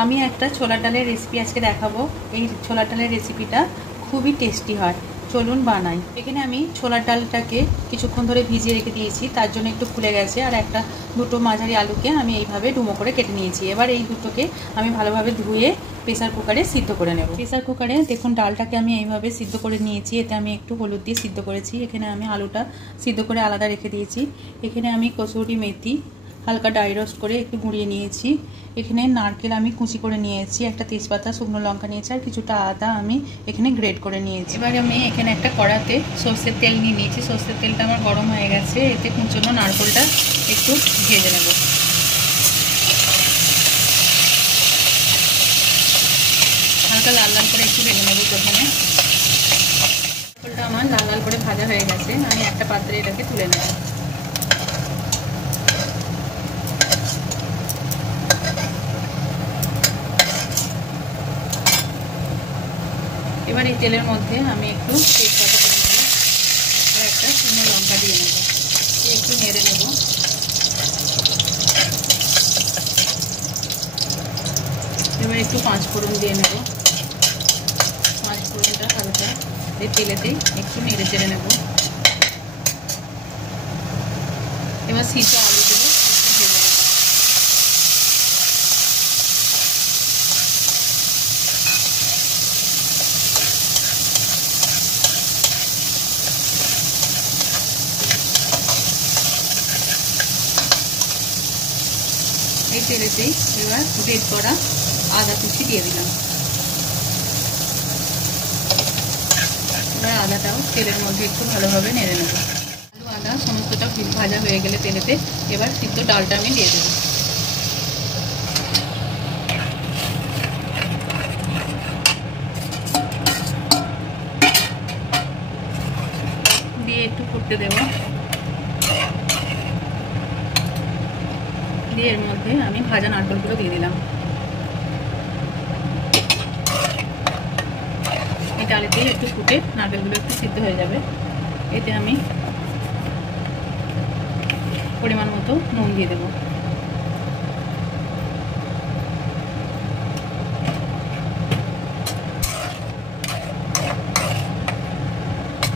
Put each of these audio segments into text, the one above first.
আমি একটা ছোলার ডালের রেসিপি আজকে দেখাবো। এই ছোলার ডালের রেসিপিটা খুবই টেস্টি হয়, চলুন বানাই। এখানে আমি ছোলার ডালটাকে কিছুক্ষণ ধরে ভিজিয়ে রেখে দিয়েছি, তার জন্য একটু ফুলে গেছে। আর দুটো মাঝারি আলুকে আমি এইভাবে ডুমো করে কেটে নিয়েছি। এবার এই দুটোকে আমি ভালোভাবে ধুয়ে প্রেসার কুকারে সিদ্ধ করে নেব। প্রেসার কুকারে দেখুন ডালটাকে আমি এইভাবে সিদ্ধ করে নিয়েছি। এতে আমি একটু হলুদ দিয়ে সিদ্ধ করেছি। এখানে আমি আলুটা সিদ্ধ করে আলাদা রেখে দিয়েছি। এখানে আমি কসুরি মেথি হালকা ড্রাই রোস্ট করে একটু গুঁড়িয়ে নিয়েছি। এখানে নারকেল আমি কুচি করে নিয়েছি, একটা তেজপাতা, শুকনো লঙ্কা নিয়েছি, আর কিছুটা আদা আমি এখানে গ্রেট করে নিয়েছি। এবার আমি এখানে একটা কড়াতে সর্ষের তেল নিয়ে নিয়েছি। সর্ষের তেলটা আমার গরম হয়ে গেছে। এতে কুচনো নারকেলটা একটু ভেজে নেব। হালকা লাল লাল করে একটু ভেজে নেব। প্রথমে নারকেলটা আমার লাল লাল করে ভাজা হয়ে গেছে। আমি একটা পাত্রে এটাকে তুলে নেব। এবার এই তেলের মধ্যে আমি একটু তেজপাতা দিয়ে নেব আর একটা শুকনো লঙ্কা দিয়ে নেব। একটু নেড়ে নেব। এবার একটু পাঁচফোড়ন দিয়ে নেব। পাঁচফোড়নটা হালকা এই তেলেতেই একটু নেড়ে চেড়ে নেব। এবার সিদ্ধ আলুগুলো একটু ভেজে নেব। এই তেলেতেই এবার গ্রেট করা আদা কুচি দিয়ে দিলাম। এবার আদাটাও তেলের মধ্যে একটু ভালোভাবে নেড়ে নেব। আলু আদা সমস্তটা ভাজা হয়ে গেলে তেলেতে এবার সিদ্ধ ডালটা আমি দিয়ে দেব। দিয়ে একটু ফুটতে দেব। দিয়ে এর মধ্যে আমি ভাজা নারকেলগুলো দিয়ে দিলাম। এই ডালেতে একটু ফুটে নারকেলগুলো একটু সিদ্ধ হয়ে যাবে। এতে আমি পরিমাণ মতো নুন দিয়ে দেব।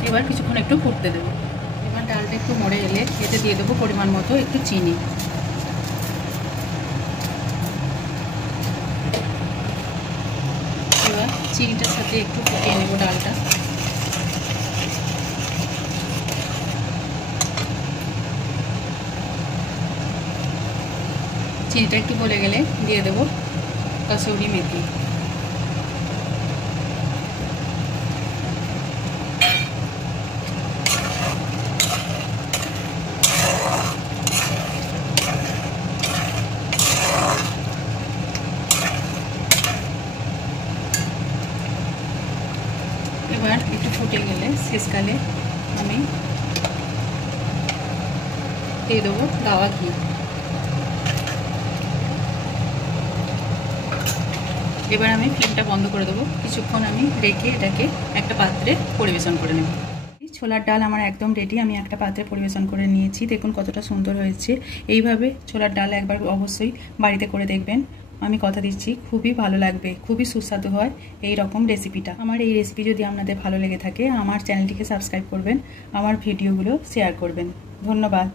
এবার কিছুক্ষণ একটু ফুটতে দেবো। এবার ডালটা একটু মরে এলে এতে দিয়ে দেবো পরিমাণ মতো একটু চিনি। এবার চিনিটার সাথে একটু ফুটিয়ে নেব ডালটা। চিনিটা একটু গলে গেলে দিয়ে দেবো কসুরি মেথি। এবার একটু ফুটে গেলে শেষকালে আমি দিয়ে দেবো গাওয়া ঘি। এবার আমি ফ্লেমটা বন্ধ করে দেবো। কিছুক্ষণ আমি রেখে এটাকে একটা পাত্রে পরিবেশন করে নেব। ছোলার ডাল আমার একদম রেডি। আমি একটা পাত্রে পরিবেশন করে নিয়েছি। দেখুন কতটা সুন্দর হয়েছে। এইভাবে ছোলার ডাল একবার অবশ্যই বাড়িতে করে দেখবেন। আমি কথা দিচ্ছি খুবই ভালো লাগবে, খুবই সুস্বাদু হয় এই রকম রেসিপিটা। আমার এই রেসিপি যদি আপনাদের ভালো লেগে থাকে আমার চ্যানেলটিকে সাবস্ক্রাইব করবেন, আমার ভিডিওগুলো শেয়ার করবেন। ধন্যবাদ।